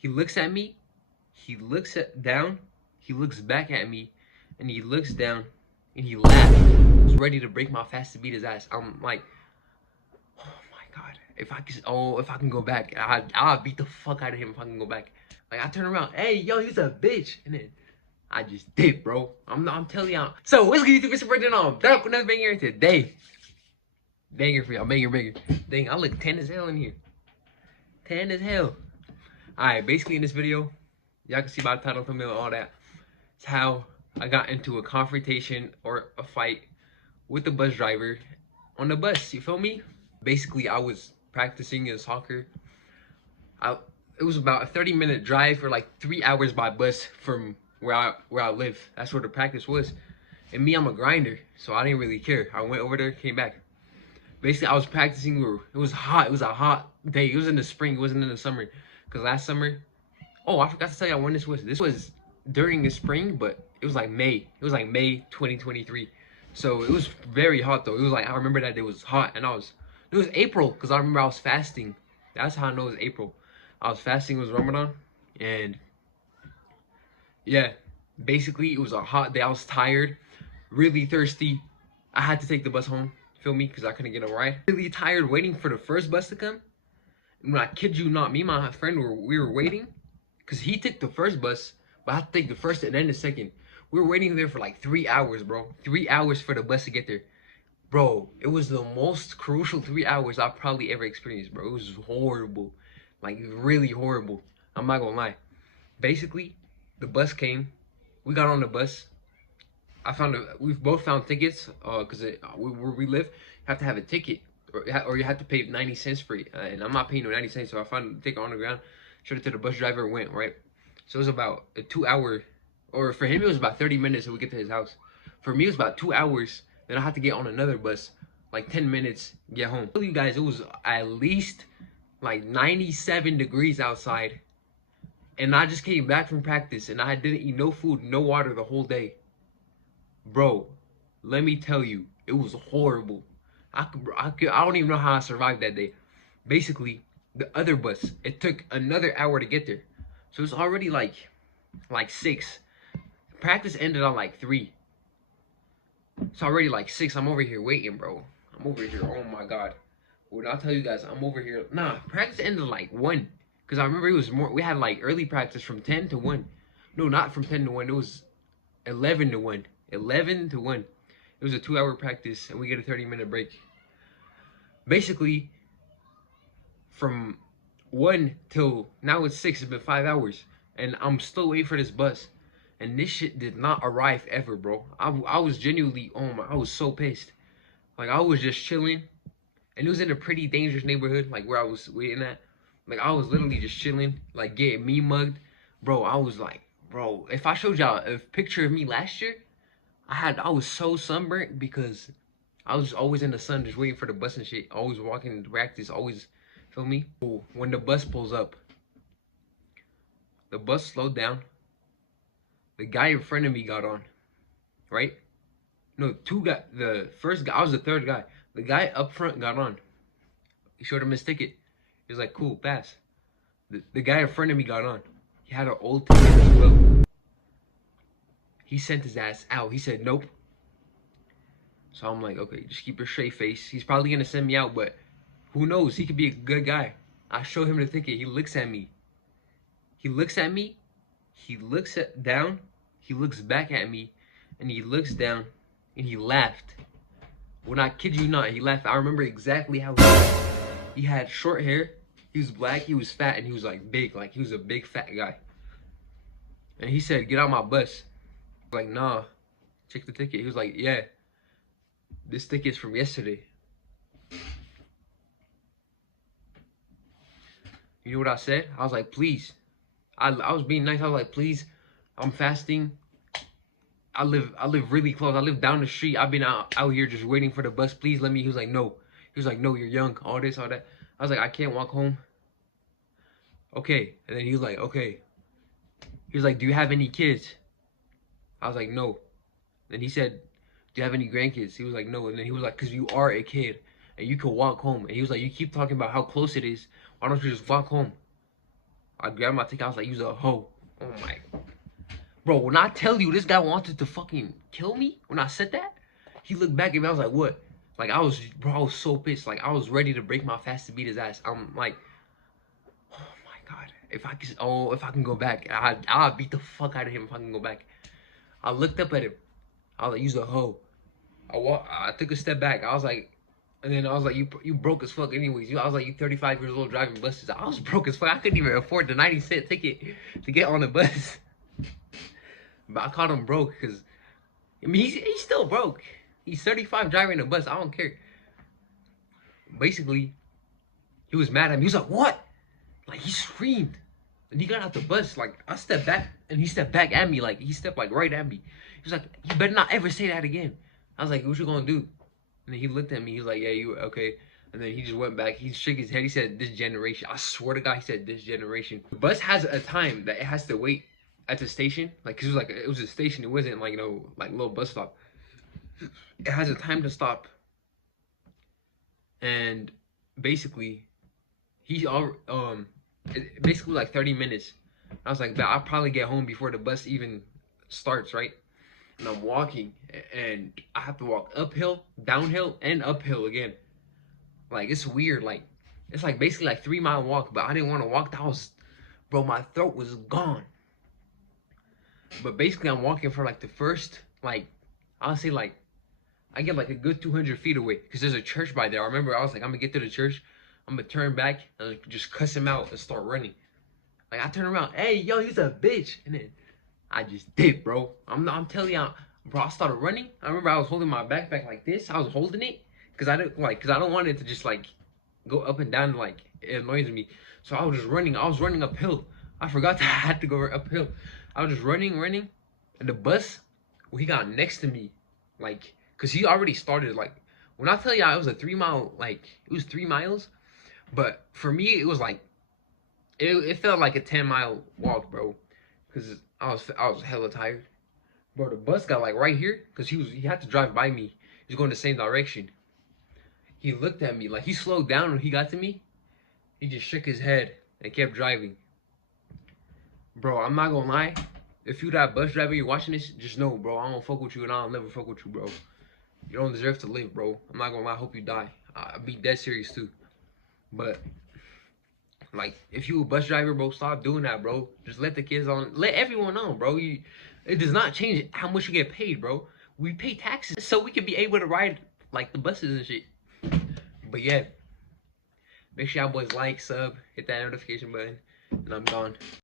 He looks at me, down, he looks back at me, and he looks down, and he laughs. I was ready to break my fast to beat his ass. I'm like, oh my god, if I can go back, I'll beat the fuck out of him if I can go back. Like I turn around, hey yo, he's a bitch, and then I just did, bro. I'm telling y'all. So what's good, YouTube? It's your birthday on. Back with another banger today. Banger for y'all, banger. Dang, I look 10 as hell in here. 10 as hell. Alright, basically in this video, y'all can see by the title, thumbnail, all that. It's how I got into a confrontation or a fight with the bus driver on the bus. You feel me? Basically, I was practicing in soccer. It was about a 30-minute drive for like 3 hours by bus from where I live. That's where the practice was. And me, I'm a grinder, so I didn't really care. I went over there, came back. Basically, I was practicing. It was hot. It was a hot day. It was in the spring. It wasn't in the summer. Because last summer, oh, I forgot to tell y'all when this was. This was during the spring, but it was like May. It was like May 2023. So it was very hot though. It was like, I remember that it was hot, and it was April, because I remember I was fasting. That's how I know it was April. I was fasting, it was Ramadan, and yeah, basically it was a hot day. I was tired, really thirsty. I had to take the bus home, feel me, because I couldn't get a ride. Really tired waiting for the first bus to come. And when I kid you not, me and my friend we were waiting, because he took the first bus, but I had to take the first and then the second. We were waiting there for like 3 hours, bro. 3 hours for the bus to get there. Bro, it was the most crucial 3 hours I've probably ever experienced, bro. It was horrible. Like, really horrible. I'm not gonna lie. Basically, the bus came. We got on the bus. We've both found tickets, because where we live, you have to have a ticket, or you have to pay 90 cents for it. And I'm not paying no 90 cents, so I found the ticket on the ground, showed it to the bus driver, went, right? So it was about a 2 hour, or for him, it was about 30 minutes so we get to his house. For me, it was about 2 hours. Then I had to get on another bus, like 10 minutes, get home. I tell you guys, it was at least like 97 degrees outside, and I just came back from practice, and I didn't eat no food, no water the whole day. Bro, let me tell you, it was horrible. I don't even know how I survived that day. Basically, the other bus, it took another hour to get there, so it's already like 6. Practice ended on like 3. It's already like 6. I'm over here waiting, bro. I'm over here. Oh my god. What I'll tell you guys, I'm over here. Nah, practice ended like 1. Because I remember it was more. We had like early practice from 10 to 1. No, not from 10 to 1. It was 11 to 1. 11 to 1. It was a 2-hour practice, and we get a 30-minute break. Basically, from 1 till now it's 6. It's been 5 hours. And I'm still waiting for this bus. And this shit did not arrive ever, bro. I was genuinely, oh my, I was so pissed. Like, I was just chilling. And it was in a pretty dangerous neighborhood, like where I was waiting at. Like, I was literally just chilling, like getting me mugged. Bro, I was like, bro, if I showed y'all a picture of me last year, I was so sunburnt because I was always in the sun just waiting for the bus and shit. Always walking to practice, always, feel me? When the bus pulls up, the bus slowed down. The guy in front of me got on, right? No, the first guy, I was the third guy. The guy up front got on. He showed him his ticket. He was like, cool, pass. The guy in front of me got on. He had an old ticket as well. He sent his ass out. He said, nope. So I'm like, okay, just keep a straight face. He's probably going to send me out, but who knows? He could be a good guy. I show him the ticket. He looks at me. He looks at me. He looks down. He looks back at me. And he looks down. And he laughed. When I kid you not, he laughed. I remember exactly how he laughed. He had short hair. He was black. He was fat. And he was like big. Like, he was a big fat guy. And he said, get out my bus. I was like, nah. Check the ticket. He was like, yeah. This ticket's from yesterday. You know what I said? I was like, please. I was being nice. I was like, please. I'm fasting. I live really close. I live down the street. I've been out here just waiting for the bus. Please let me. He was like, no. He was like, no, you're young. All this, all that. I was like, I can't walk home. Okay. And then he was like, okay. He was like, do you have any kids? I was like, no. Then he said, do you have any grandkids? He was like, no. And then he was like, because you are a kid and you can walk home. And he was like, you keep talking about how close it is. Why don't you just walk home? I grabbed my ticket. I was like, "You's a hoe." Oh my, bro. When I tell you this guy wanted to fucking kill me, when I said that, he looked back at me. I was like, "What?" Like bro, I was so pissed. Like I was ready to break my fast to beat his ass. I'm like, oh my god, if I can go back, I'll beat the fuck out of him if I can go back. I looked up at him. I was like, "You's a hoe." I took a step back. I was like, and then I was like, you broke as fuck anyways. I was like, you 35 years old driving buses. I was broke as fuck. I couldn't even afford the 90-cent ticket to get on the bus. But I called him broke because, I mean, he's still broke. He's 35 driving a bus. I don't care. Basically, he was mad at me. He was like, what? Like, he screamed. And he got out the bus. Like, I stepped back, and he stepped back at me. Like, he stepped, like, right at me. He was like, you better not ever say that again. I was like, what you gonna do? And then he looked at me. He was like, yeah, you okay. And then he just went back. He shook his head. He said, this generation. I swear to God, he said, this generation. The bus has a time that it has to wait at the station. Like, 'cause it was a station. It wasn't like, like little bus stop. It has a time to stop. And basically, basically like 30 minutes. I was like, I'll probably get home before the bus even starts, right? And I'm walking, and I have to walk uphill, downhill, and uphill again. Like, it's weird. Like, it's like basically like 3 mile walk, but I didn't want to walk. Bro, my throat was gone. But basically, I'm walking for like the first, like, I'll say like, I get like a good 200 feet away because there's a church by there. I remember I was like, I'm gonna get to the church, I'm gonna turn back and just cuss him out and start running. Like, I turn around, hey, yo, he's a bitch, and then I just did, bro. I'm telling you, bro. I started running. I remember I was holding my backpack like this. I was holding it because I don't want it to just like go up and down. Like, it annoys me. So I was just running. I was running uphill. I forgot that I had to go uphill. I was just running, and the bus, well, he got next to me, like, cause he already started. Like, when I tell you it was a 3 mile, like, it was 3 miles, but for me it was like, it felt like a 10-mile walk, bro, cause I was hella tired. Bro, the bus got like right here, cause he had to drive by me. He was going the same direction. He looked at me, like, he slowed down when he got to me. He just shook his head and kept driving. Bro, I'm not gonna lie. If you that bus driver, you're watching this, just know, bro, I don't fuck with you and I'll never fuck with you, bro. You don't deserve to live, bro. I'm not gonna lie, I hope you die. I'll be dead serious too. But, like, if you a bus driver, bro, stop doing that, bro. Just let the kids on, let everyone on, bro. It does not change how much you get paid, bro. We pay taxes so we can be able to ride, like, the buses and shit. But yeah, make sure y'all boys like, sub, hit that notification button, and I'm gone.